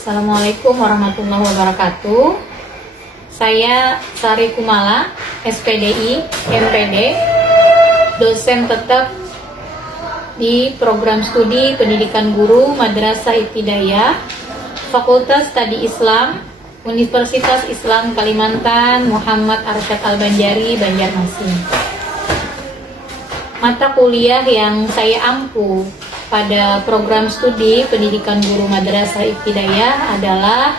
Assalamualaikum warahmatullahi wabarakatuh. Saya Sari Kumala, SPDI, MPD, dosen tetap di program studi pendidikan guru Madrasah Ibtidaiyah, Fakultas Studi Islam, Universitas Islam Kalimantan, Muhammad Arsyad Al-Banjari, Banjarmasin. Mata kuliah yang saya ampu pada program studi pendidikan guru Madrasah Ibtidaiyah adalah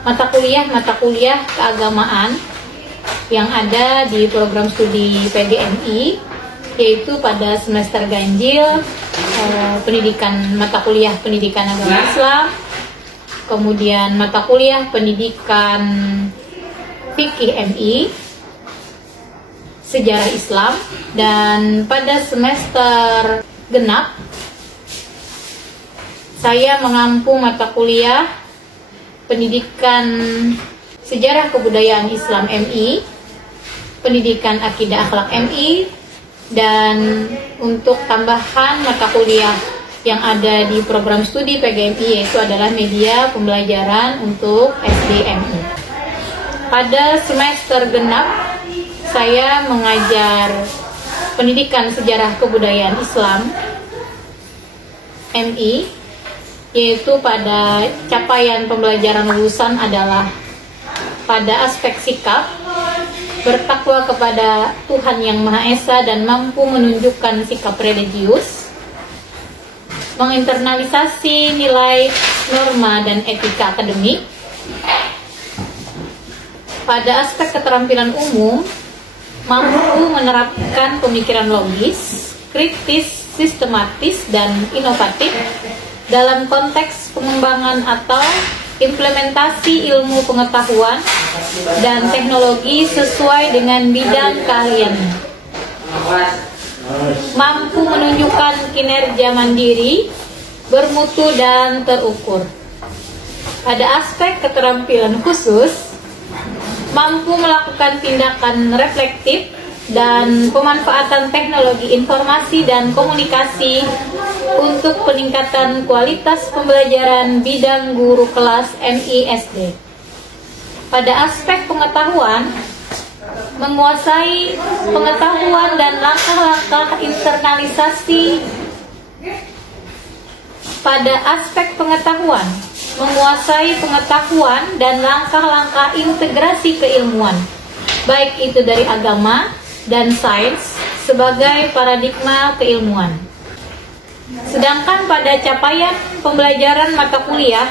mata kuliah keagamaan yang ada di program studi PGMI, yaitu pada semester ganjil mata kuliah pendidikan agama Islam, kemudian mata kuliah pendidikan fikih MI, sejarah Islam, dan pada semester genap saya mengampu mata kuliah pendidikan sejarah kebudayaan Islam MI, pendidikan akidah akhlak MI, dan untuk tambahan mata kuliah yang ada di program studi PGMI yaitu adalah media pembelajaran untuk SDMI. Pada semester genap saya mengajar pendidikan sejarah kebudayaan Islam MI, yaitu pada capaian pembelajaran lulusan adalah pada aspek sikap, bertakwa kepada Tuhan Yang Maha Esa dan mampu menunjukkan sikap religius, menginternalisasi nilai, norma, dan etika akademik. Pada aspek keterampilan umum, mampu menerapkan pemikiran logis, kritis, sistematis, dan inovatif dalam konteks pengembangan atau implementasi ilmu pengetahuan dan teknologi sesuai dengan bidang keahliannya. Mampu menunjukkan kinerja mandiri, bermutu, dan terukur. Pada aspek keterampilan khusus, mampu melakukan tindakan reflektif dan pemanfaatan teknologi informasi dan komunikasi untuk peningkatan kualitas pembelajaran bidang guru kelas MISD. Pada aspek pengetahuan, menguasai pengetahuan dan langkah-langkah internalisasi. Pada aspek pengetahuan, menguasai pengetahuan dan langkah-langkah integrasi keilmuan, baik itu dari agama dan sains sebagai paradigma keilmuan. Sedangkan pada capaian pembelajaran mata kuliah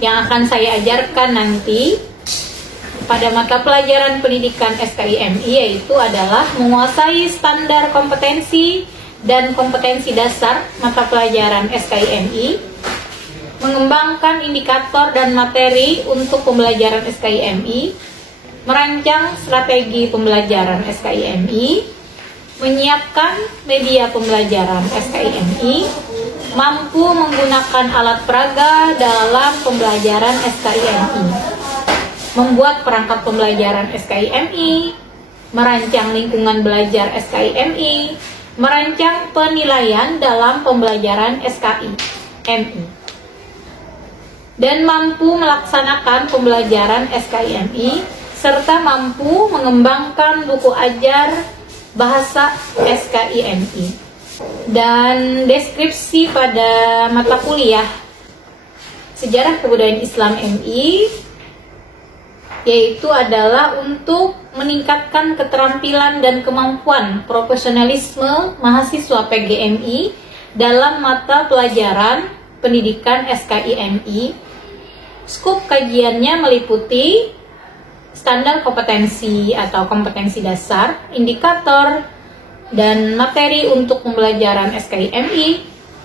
yang akan saya ajarkan nanti pada mata pelajaran pendidikan SKIMI, yaitu adalah menguasai standar kompetensi dan kompetensi dasar mata pelajaran SKIMI, mengembangkan indikator dan materi untuk pembelajaran SKIMI, merancang strategi pembelajaran SKIMI, menyiapkan media pembelajaran SKIMI, mampu menggunakan alat peraga dalam pembelajaran SKIMI, membuat perangkat pembelajaran SKIMI, merancang lingkungan belajar SKIMI, merancang penilaian dalam pembelajaran SKIMI, dan mampu melaksanakan pembelajaran SKIMI, serta mampu mengembangkan buku ajar bahasa SKIMI. Dan deskripsi pada mata kuliah sejarah kebudayaan Islam MI yaitu adalah untuk meningkatkan keterampilan dan kemampuan profesionalisme mahasiswa PGMI dalam mata pelajaran pendidikan SKIMI. Skop kajiannya meliputi standar kompetensi atau kompetensi dasar, indikator dan materi untuk pembelajaran SKIMI,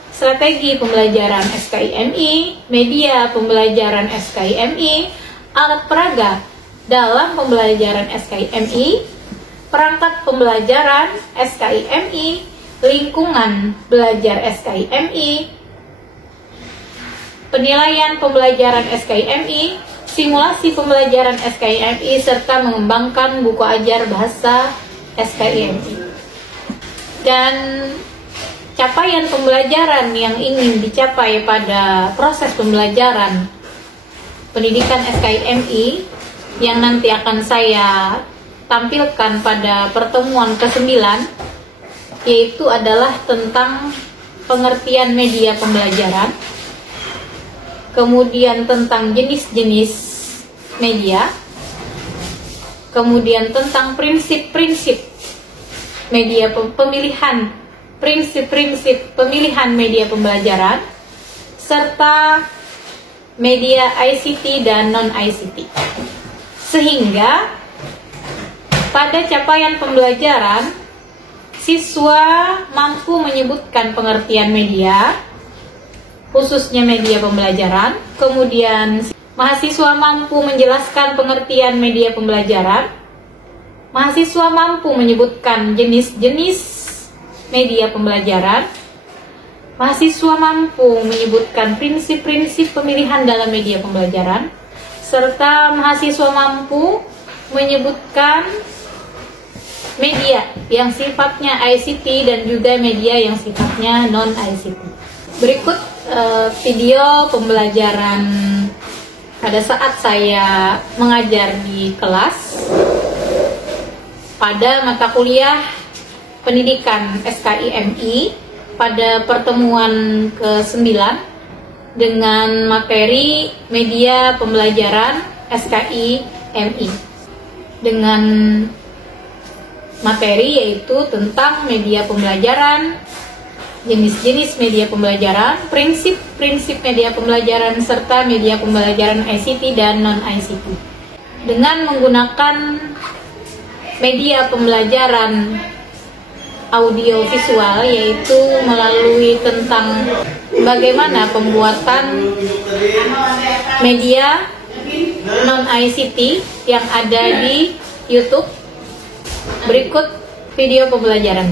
strategi pembelajaran SKIMI, media pembelajaran SKIMI, alat peraga dalam pembelajaran SKIMI, perangkat pembelajaran SKIMI, lingkungan belajar SKIMI, penilaian pembelajaran SKIMI, simulasi pembelajaran SKIMI, serta mengembangkan buku ajar bahasa SKIMI. Dan capaian pembelajaran yang ingin dicapai pada proses pembelajaran pendidikan SKIMI yang nanti akan saya tampilkan pada pertemuan ke-9, yaitu adalah tentang pengertian media pembelajaran, kemudian tentang jenis-jenis media, kemudian tentang prinsip-prinsip media pemilihan, prinsip-prinsip pemilihan media pembelajaran, serta media ICT dan non-ICT. Sehingga pada capaian pembelajaran, siswa mampu menyebutkan pengertian media, khususnya media pembelajaran, kemudian mahasiswa mampu menjelaskan pengertian media pembelajaran, mahasiswa mampu menyebutkan jenis-jenis media pembelajaran, mahasiswa mampu menyebutkan prinsip-prinsip pemilihan dalam media pembelajaran, serta mahasiswa mampu menyebutkan media yang sifatnya ICT dan juga media yang sifatnya non-ICT. Berikut video pembelajaran pada saat saya mengajar di kelas pada mata kuliah pendidikan SKIMI pada pertemuan ke-9 dengan materi media pembelajaran SKIMI, dengan materi yaitu tentang media pembelajaran, jenis-jenis media pembelajaran, prinsip-prinsip media pembelajaran, serta media pembelajaran ICT dan non-ICT. Dengan menggunakan media pembelajaran audio visual, yaitu melalui tentang bagaimana pembuatan media non-ICT yang ada di YouTube. Berikut video pembelajaran.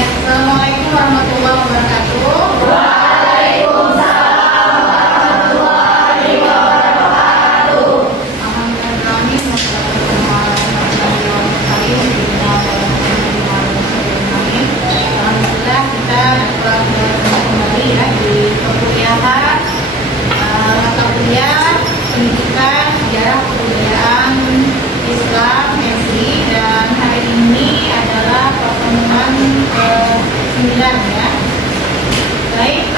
Ya, Assalamualaikum warahmatullahi wabarakatuh. Pendidikan Sejarah Kebudayaan Islam (MESI), dan hari ini adalah pertemuan ke-9 ya. Baik,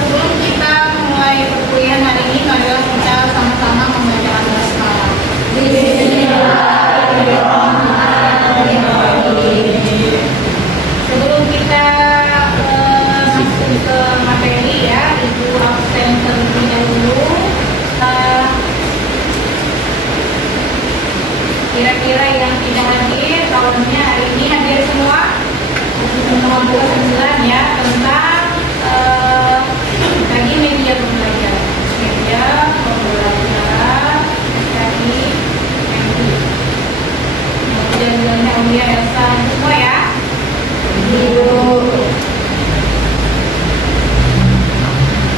sebelum kita mulai perkuliahan hari ini, marilah kita sama-sama membaca basmalah. Sebelum kita masuk ke materi ya, Ibu absen terlebih dahulu. Kira-kira yang tidak hadir, tahunnya hari ini hadir semua. Pertemuan ke-9 ya, tentang tadi media pembelajaran. Media pembelajaran dari MI. Mudah-mudahan Aulia, Elsa semua ya.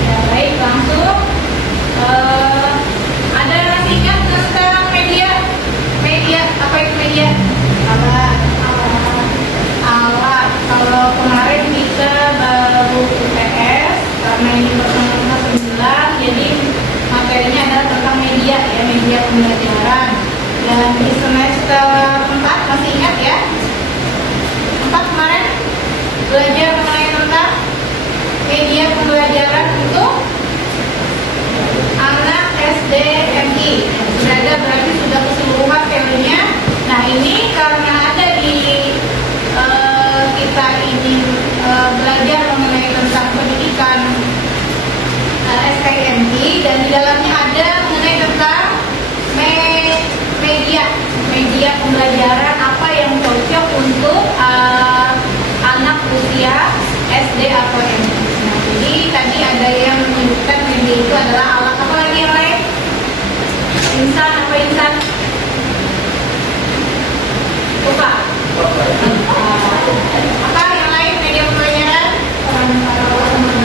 Ya baik, langsung ada singkat tentang media. Media, apa itu media? Alat. Kalau kemarin kita baru UTS, karena ini pertemuan ke-9, jadi materinya adalah tentang media ya, media pembelajaran. Dan di semester 4 masih ingat ya? 4 kemarin belajar mengenai tentang media pembelajaran untuk anak SD MI. Sudah ada, berarti sudah keseluruhan teorinya. Nah ini karena ada di kita ingin belajar mengenai tentang pendidikan SKIMI, dan di dalamnya ada mengenai tentang media pembelajaran apa yang cocok untuk anak usia SD atau MI. Nah, jadi tadi ada yang menyebutkan media itu adalah alat. Apa lagi yang lain? Insan, apa insan? Lupa. Apa yang lain media pembelajaran?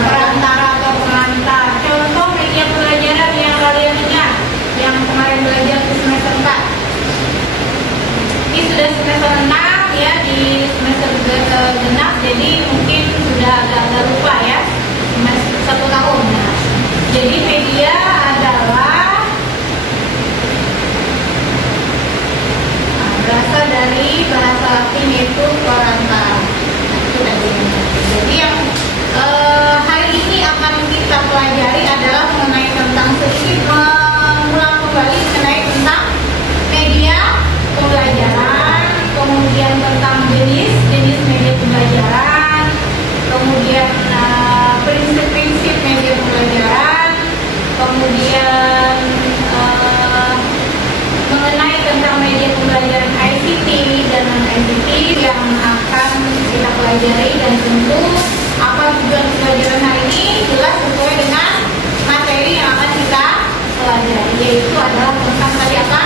Perantara atau pengantar. Contoh media pembelajaran yang kalian ingat, yang kemarin belajar di semester 4. Ini sudah semester 6 ya, di semester genap, jadi mungkin agak lupa ya, semester 1 tahun. Nah, jadi media adalah berasal dari bahasa Latin yaitu quaranta. Itu tadi. Jadi yang hari ini akan kita pelajari adalah mengenai tentang sedikit mengulang kembali mengenai tentang media pembelajaran, kemudian tentang jenis media pembelajaran, kemudian prinsip-prinsip media pembelajaran, kemudian mengenai tentang media pembelajaran ICT dan non-ICT yang akan kita pelajari, dan tentu apa tujuan pembelajaran hari ini jelas sesuai dengan materi yang akan kita pelajari, yaitu adalah tentang tadi apa?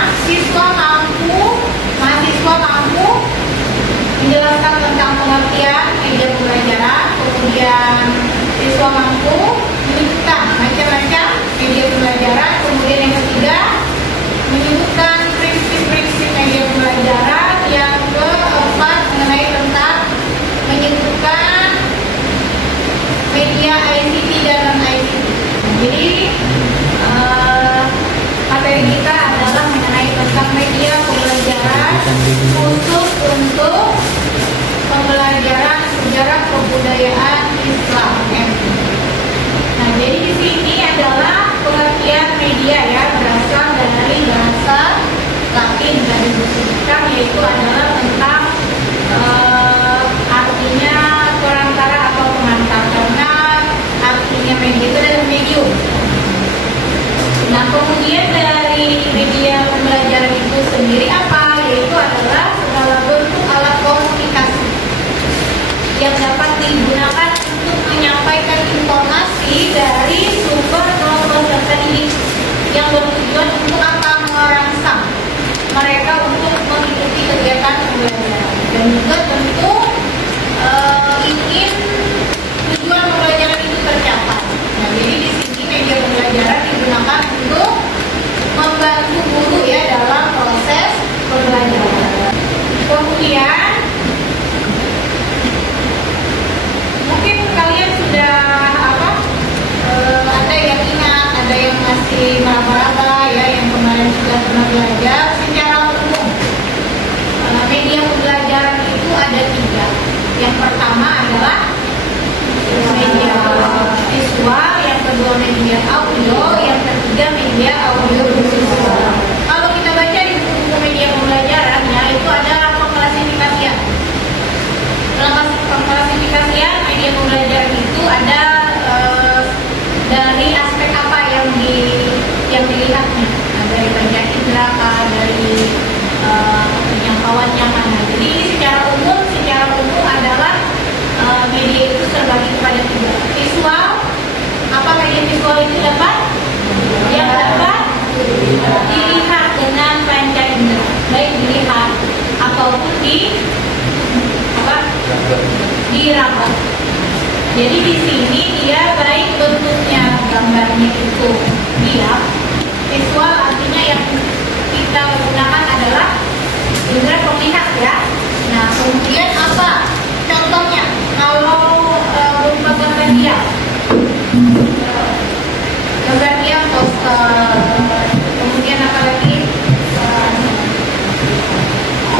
Mahasiswa mampu menjelaskan tentang pengertian media pembelajaran, kemudian siswa mampu menyebutkan macam-macam media pembelajaran, kemudian yang ketiga menyebutkan prinsip-prinsip media pembelajaran, yang keempat mengenai tentang menyebutkan media ICT dan non-ICT. Jadi materi kita adalah mengenai tentang media pembelajaran khusus untuk pembelajaran sejarah kebudayaan Islam. Nah, jadi di sini adalah pengertian media ya, berasal dari bahasa Latin dan disebutkan, yaitu adalah tentang artinya perantara atau pengantar, karena artinya media itu adalah medium. Nah, kemudian dari media pembelajaran itu sendiri apa? Yaitu adalah segala bentuk alat komunikasi yang dapat digunakan untuk menyampaikan informasi dari sumber ke peserta didik, yang bertujuan untuk apa? Merangsang mereka untuk mengikuti kegiatan pembelajaran, dan juga tentu ingin tujuan pembelajaran itu tercapai. Nah, jadi di sini media pembelajaran digunakan untuk membantu guru ya dalam proses pembelajaran. Kemudian mungkin kalian sudah ada yang ingat, ada yang masih meraba-raba ya, yang kemarin sudah pernah belajar. Secara umum media pembelajaran itu ada 3. Yang pertama adalah media visual, yang kedua media audio, yang ketiga media audio visual. Kalau kita baca di buku media pembelajaran ya, itu ada pengklasifikasian. Dalam pengklasifikasian media pembelajaran itu ada dari aspek apa yang dilihatnya. Nah, dari panca indera, dari penjangkauannya mana. Jadi secara umum adalah media itu terbagi kepada 3. Visual, apa media visual itu dapat? Yang dapat dilihat dengan panca indera, baik dilihat ataupun diraba. Jadi di sini dia baik bentuknya, gambarnya itu diam. Visual artinya yang kita gunakan adalah indera penglihat ya. Nah, kemudian apa contohnya? Kalau berupa gambar diam, poster, kemudian apa lagi?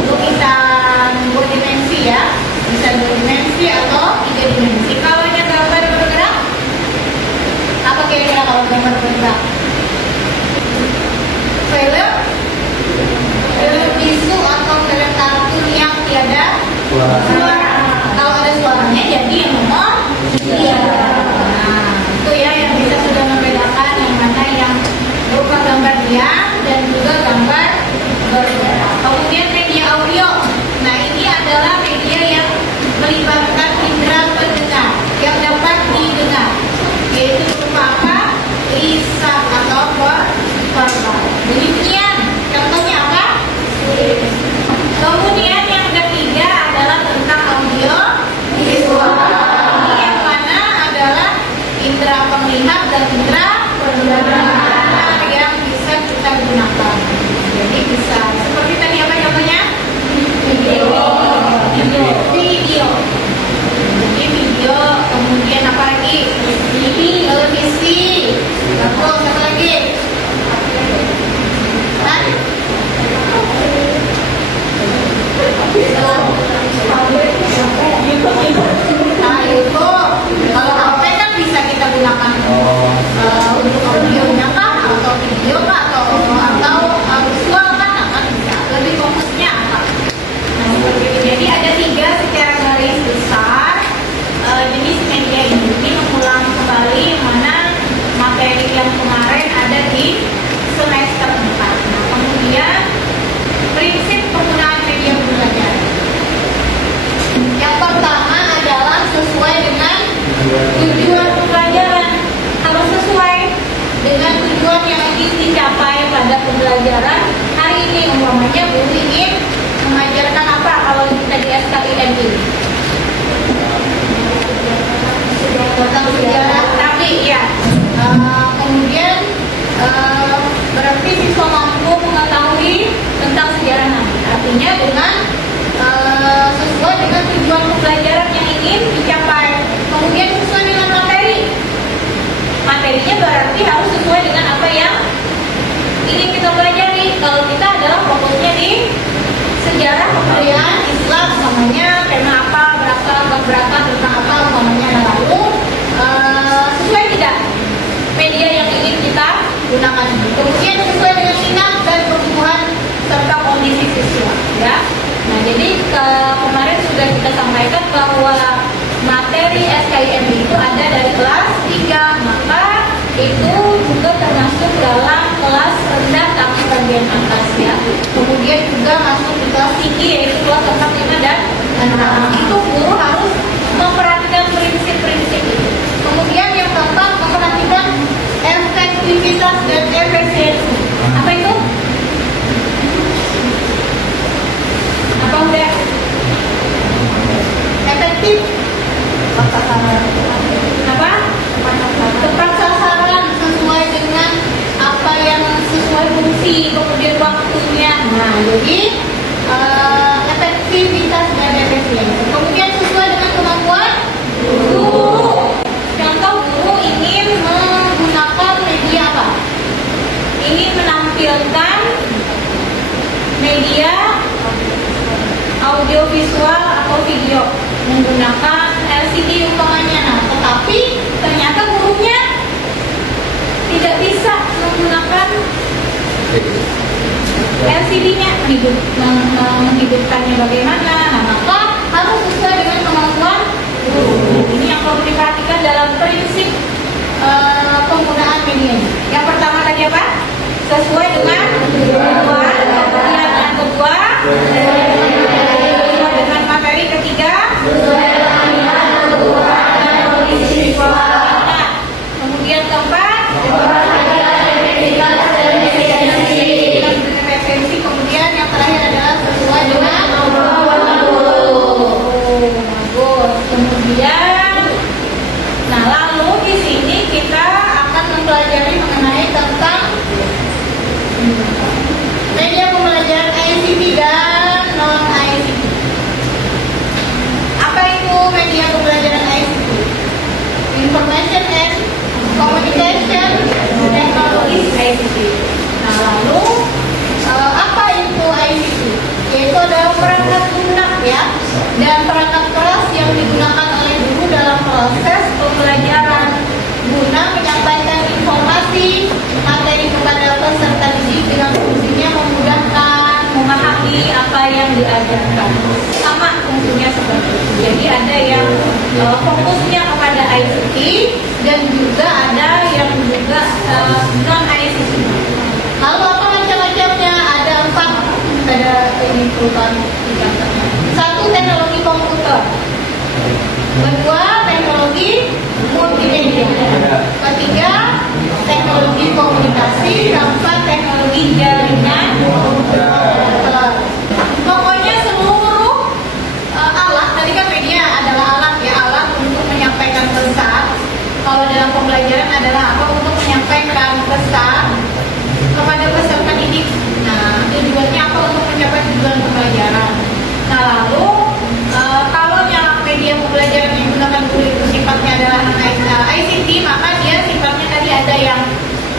Lukisan 2 dimensi ya, bisa 2 dimensi atau 3 dimensi. Kalau ada gambar bergerak, apa kira-kira kalau gambar bergerak? Film bisu atau film kartun yang tiada suara. Kalau ada suaranya jadi yang nomor 3. pada pembelajaran hari ini. Umpamanya guru ingin mengajarkan apa kalau kita di SKIMI? Tentang sejarah Nabi ya. Kemudian berarti siswa mampu mengetahui tentang sejarah Nabi. Artinya dengan sesuai dengan tujuan pembelajaran yang ingin dicapai. Kemudian sesuai dengan materi. Materinya berarti harus sesuai dengan apa yang ingin kita pelajari. Kalau kita adalah fokusnya di sejarah kebudayaan Islam, namanya tema apa, berapa tentang apa, namanya lalu sesuai tidak media yang ingin kita gunakan. Kemudian sesuai dengan minat dan pertumbuhan serta kondisi siswa, ya. Nah, jadi kemarin sudah kita sampaikan bahwa materi SKIMI itu ada dari kelas 3, maka itu juga termasuk dalam kelas rendah tapi bagian atas ya. Kemudian juga masuk di kelas tinggi yaitu kelas 4, 5 dan 6. Itu guru harus memperhatikan prinsip-prinsip itu. Kemudian yang keempat, memperhatikan efektivitas dan efisiensi. Apa itu? Apa udah? Efektif. Apa? Tepat sasaran sesuai dengan apa yang sesuai fungsi, kemudian waktunya. Nah, jadi efektivitas dan efisiensi. Kemudian sesuai dengan kemampuan guru. Contoh guru ingin menggunakan media apa? Ingin menampilkan media audiovisual atau video menggunakan LCD umpamanya. Nah, tetapi ternyata gurunya tidak bisa menggunakan LCD-nya, menghidupkannya bagaimana. Nah, maka harus sesuai dengan kemampuan guru. Ini yang perlu diperhatikan dalam prinsip penggunaan media. Yang pertama tadi apa? Sesuai dengan kebutuhan. Kemudian yang kedua sesuai dengan materi. Ketiga kemudian keempat kemudian yang terakhir adalah sesuai dengan kemudian nah lalu di sini kita akan mempelajari mengenai tentang media pembelajaran ICT dan non ICT. Apa itu media pembelajaran ICT? Information and Communication Technologies ICT. Nah, lalu apa itu ICT? Yaitu adalah perangkat lunak ya, dan perangkat keras yang digunakan oleh guru dalam proses pembelajaran guna menyampaikan informasi materi kepada peserta didik dengan fungsinya memudahkan memahami apa yang diajarkan. Sama fungsinya seperti itu. Jadi ada yang fokusnya kepada ICT dan juga ada yang juga non ICT. Lalu apa macam-macamnya? Ada 4. Ada ini perubahan 1 teknologi komputer. Kedua teknologi multimedia. Ketiga teknologi komunikasi. Keempat teknologi jaringan. Pokoknya seluruh alat, tadi kan media adalah alat ya, alat untuk menyampaikan pesan. Kalau dalam pembelajaran adalah apa? Untuk menyampaikan pesan kepada peserta didik. Nah, tujuannya apa? Untuk mencapai tujuan pembelajaran. Nah, lalu kalau yang media pembelajaran yang digunakan guru itu sifatnya adalah ICT, maka dia sifatnya tadi ada yang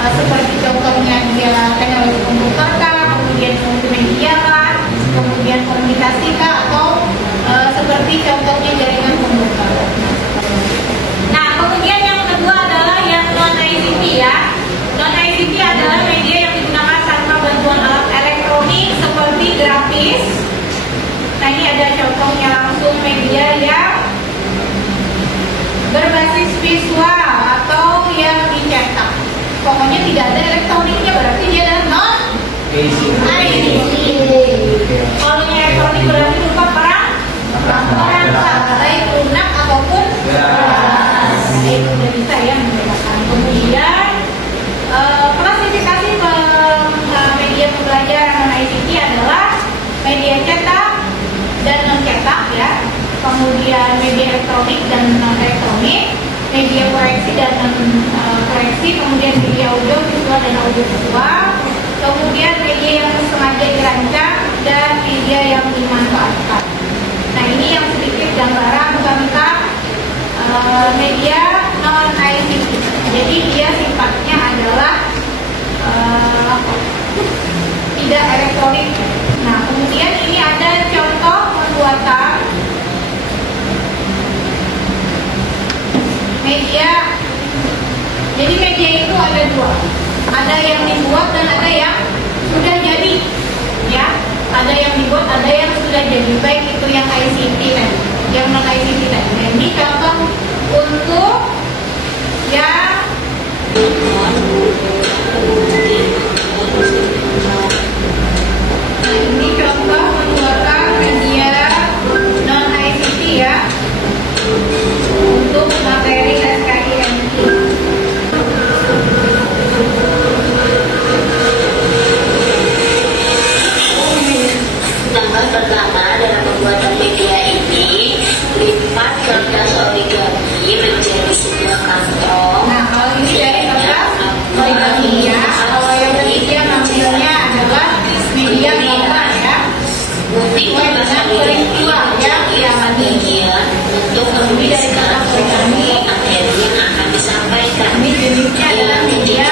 seperti contohnya dia teknologi komputer kah, kemudian multimedia kah, kemudian komunikasi kah, atau seperti contohnya jaringan komputer. Nah, kemudian yang kedua adalah yang non ICT ya. Non ICT adalah media yang digunakan tanpa bantuan alat elektronik seperti grafis. Nah, ini ada contohnya langsung media yang berbasis visual atau yang dicetak. Pokoknya tidak ada elektroniknya, berarti dia adalah non ICT. Kalau yang elektronik berarti berupa perangkat, baik lunak ataupun itu sudah bisa ya membedakan. Kemudian klasifikasi kemudian media elektronik dan non elektronik, media koreksi dan non koreksi, kemudian media audio visual dan audio visual, kemudian media yang sengaja dirancang dan media yang dimanfaatkan. Nah, ini yang sedikit gambaran tentang media non ICT. Jadi dia sifatnya adalah tidak elektronik. Nah, kemudian ini ada contoh pembuatan media. Jadi media itu ada dua, ada yang dibuat dan ada yang sudah jadi, ya. Ada yang dibuat, ada yang sudah jadi, baik itu yang ICT tadi, yang non ICT tadi. Nah, ini contoh untuk yang ini contoh pembuatan media non ICT ya, untuk materi SKIMI. Tambah pertama dalam pembuatan media ini, lipat kertas origami menjadi sebuah kantong. Nah, kalau ini dari kertas origami ya. Kalau yang ketiga ngambilnya adalah media gambar ya. Gunting kertas origami yang bagian untuk menuliskan materi yang akan disampaikan. Ini jenisnya adalah media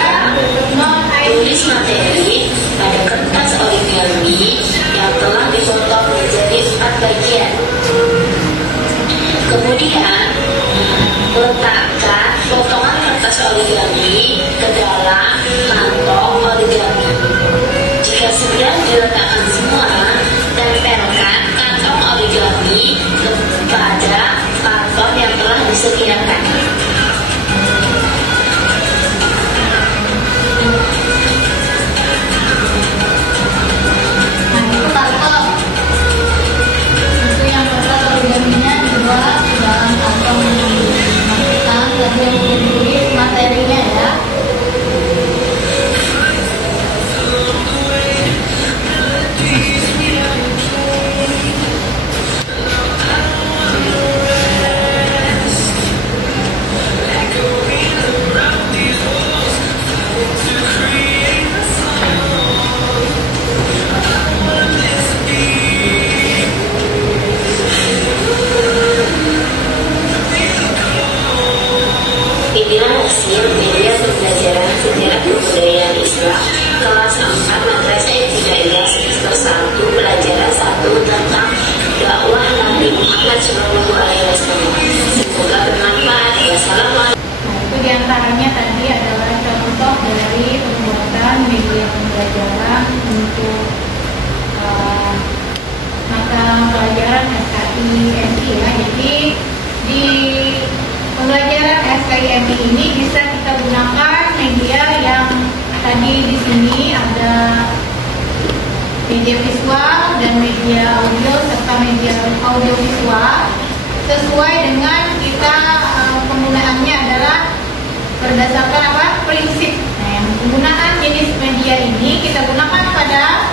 non Tulis ICT. materi pada kertas origami yang telah dipotong menjadi 4 bagian. Kemudian letakkan potongan kertas origami ke dalam kantong origami. Jika sudah diletakkan semua, tempelkan kantong origami kepada kantong yang telah disediakan. Nah, itu karton. Itu yang kertas origaminya dibuat di dalam kantong yang dimasukkan dan yang ditulis materinya ya. Inilah hasil media pembelajaran sejarah kebudayaan Islam kelas 4 Madrasah Ibtidaiyah semester 1 pelajaran 1 tentang dakwah Nabi Muhammad SAW. Semoga bermanfaat. Wassalamualaikum. Nah, itu diantaranya tadi adalah contoh dari pembuatan media pembelajaran untuk mata pelajaran SKIMI ya. Jadi di pembelajaran SKIMI ini bisa kita gunakan media yang tadi di sini ada media visual dan media audio serta media audio visual sesuai dengan kita penggunaannya adalah berdasarkan apa? Prinsip. Nah, yang penggunaan jenis media ini kita gunakan pada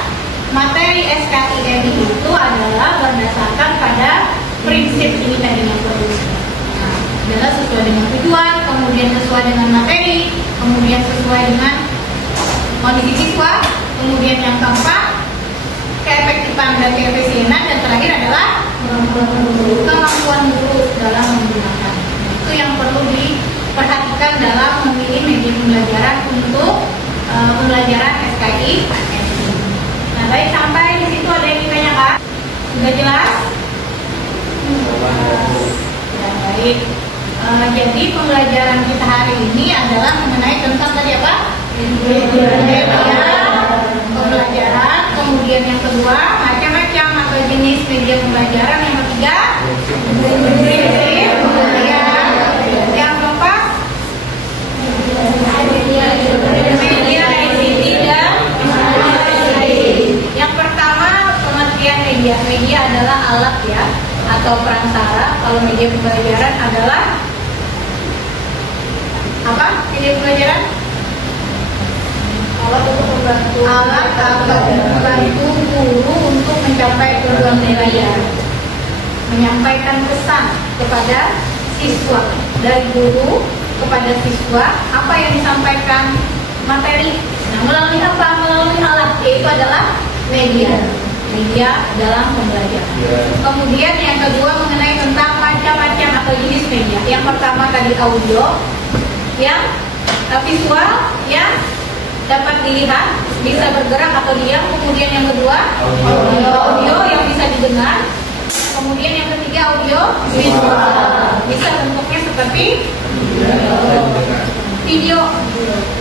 materi SKIMI itu adalah berdasarkan pada prinsip ini tadi yang perlu. Adalah sesuai dengan tujuan, kemudian sesuai dengan materi, kemudian sesuai dengan kondisi siswa, kemudian yang keempat keefektifan dan keefisienan, dan terakhir adalah kemampuan guru dalam menggunakan. Itu yang perlu diperhatikan dalam memilih media pembelajaran untuk pembelajaran SKI. Nah, baik, sampai di situ ada yang ditanyakan? Sudah jelas? Ya, baik. Jadi pembelajaran kita hari ini adalah mengenai tentang tadi apa? Media pembelajaran. Kemudian yang kedua, macam-macam atau jenis media pembelajaran. Yang ketiga, prinsip. Kemudian yang keempat, media ICT dan yang pertama pengertian media. Media adalah alat ya, atau perantara. Kalau media pembelajaran adalah apa? Media pembelajaran alat untuk membantu guru untuk mencapai tujuan belajar. menyampaikan pesan kepada siswa, dari guru kepada siswa. Apa yang disampaikan? Materi. Nah, melalui apa? Melalui alat, yaitu adalah media dalam pembelajaran. Kemudian yang kedua mengenai tentang macam-macam atau jenis media. Yang pertama tadi audio, yang visual, yang dapat dilihat, bisa bergerak atau diam. Kemudian yang kedua audio yang bisa didengar. Kemudian yang ketiga audio visual, bisa bentuknya seperti video.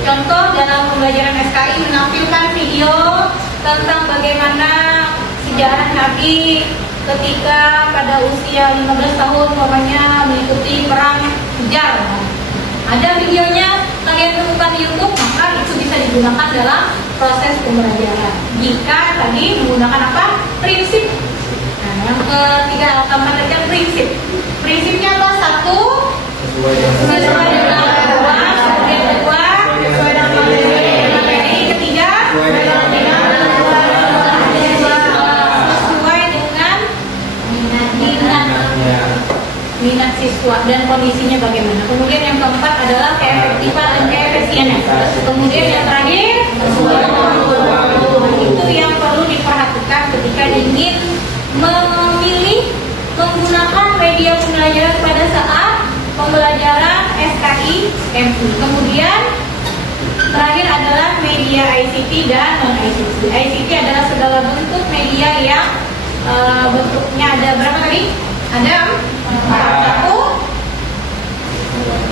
Contoh dalam pembelajaran SKI menampilkan video tentang bagaimana sejarah Nabi ketika pada usia 15 tahun umpamanya mengikuti perang Jar. Ada videonya, kalian temukan di YouTube, maka itu bisa digunakan dalam proses pembelajaran. Jika tadi menggunakan apa? Prinsip. Nah, yang ketiga, keempat tadi prinsip. Prinsipnya apa? Satu, sesuai dengan ketentuan. Kemudian kedua, sesuai dengan materi. Ketiga, sesuai dengan minat siswa dan kondisinya bagaimana. Kemudian yang keempat adalah keefektifan dan keefisiennya. Kemudian yang terakhir itu yang perlu diperhatikan ketika ingin memilih menggunakan media pembelajaran pada saat pembelajaran SKI MI. Kemudian terakhir adalah media ICT dan non ICT. ICT adalah segala bentuk media yang bentuknya ada berapa tadi? Ada satu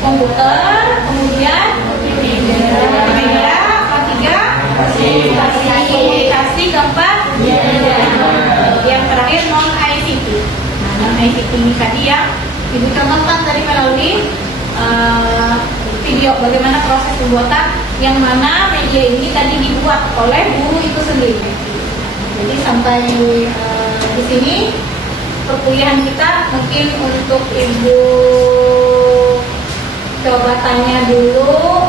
komputer, kemudian media, ketiga komunikasi, keempat yang terakhir non ICT. Nah, non ICT ini tadi yang ibu contohkan tadi melalui video bagaimana proses pembuatan, yang mana media ini tadi dibuat oleh guru itu sendiri. Jadi sampai di sini perkuliahan kita. Mungkin untuk ibu coba tanya dulu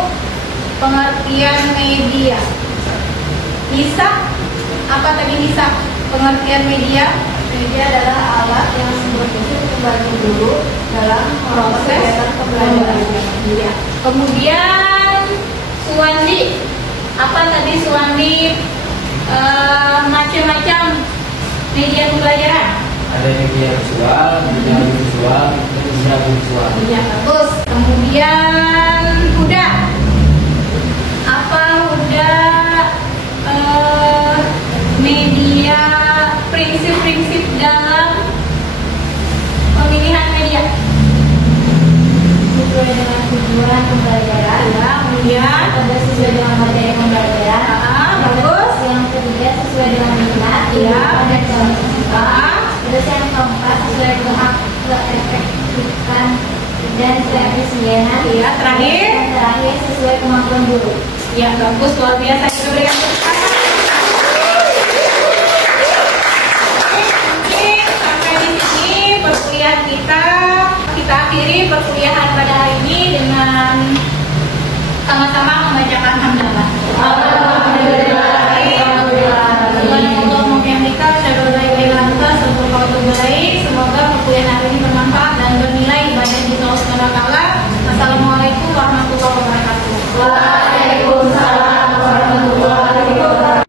pengertian media. Bisa? Apa tadi bisa? Pengertian media? Media adalah alat yang berfungsi untuk membantu guru dalam proses pembelajaran. Ya. Kemudian Suwandi, apa tadi Suwandi? Macam-macam media pembelajaran. Ada media visual, media visual, media visual. Iya, bagus. Kemudian Huda, apa Huda media, prinsip-prinsip dalam pemilihan media sesuai dengan tujuan pembelajaran. Ya, kemudian ada sesuai dengan materi pembelajaran. Bagus. Yang ketiga sesuai dengan minat. Ya, dan terus yang keempat sesuai dengan keefektifan dan keefisienan. Ya, terakhir sesuai kemampuan guru. Ya, bagus, luar biasa. Kita berikan tepuk tangan. Mungkin sampai di sini perkuliahan kita akhiri perkuliahan pada hari ini dengan sama-sama membacakan hamdalah.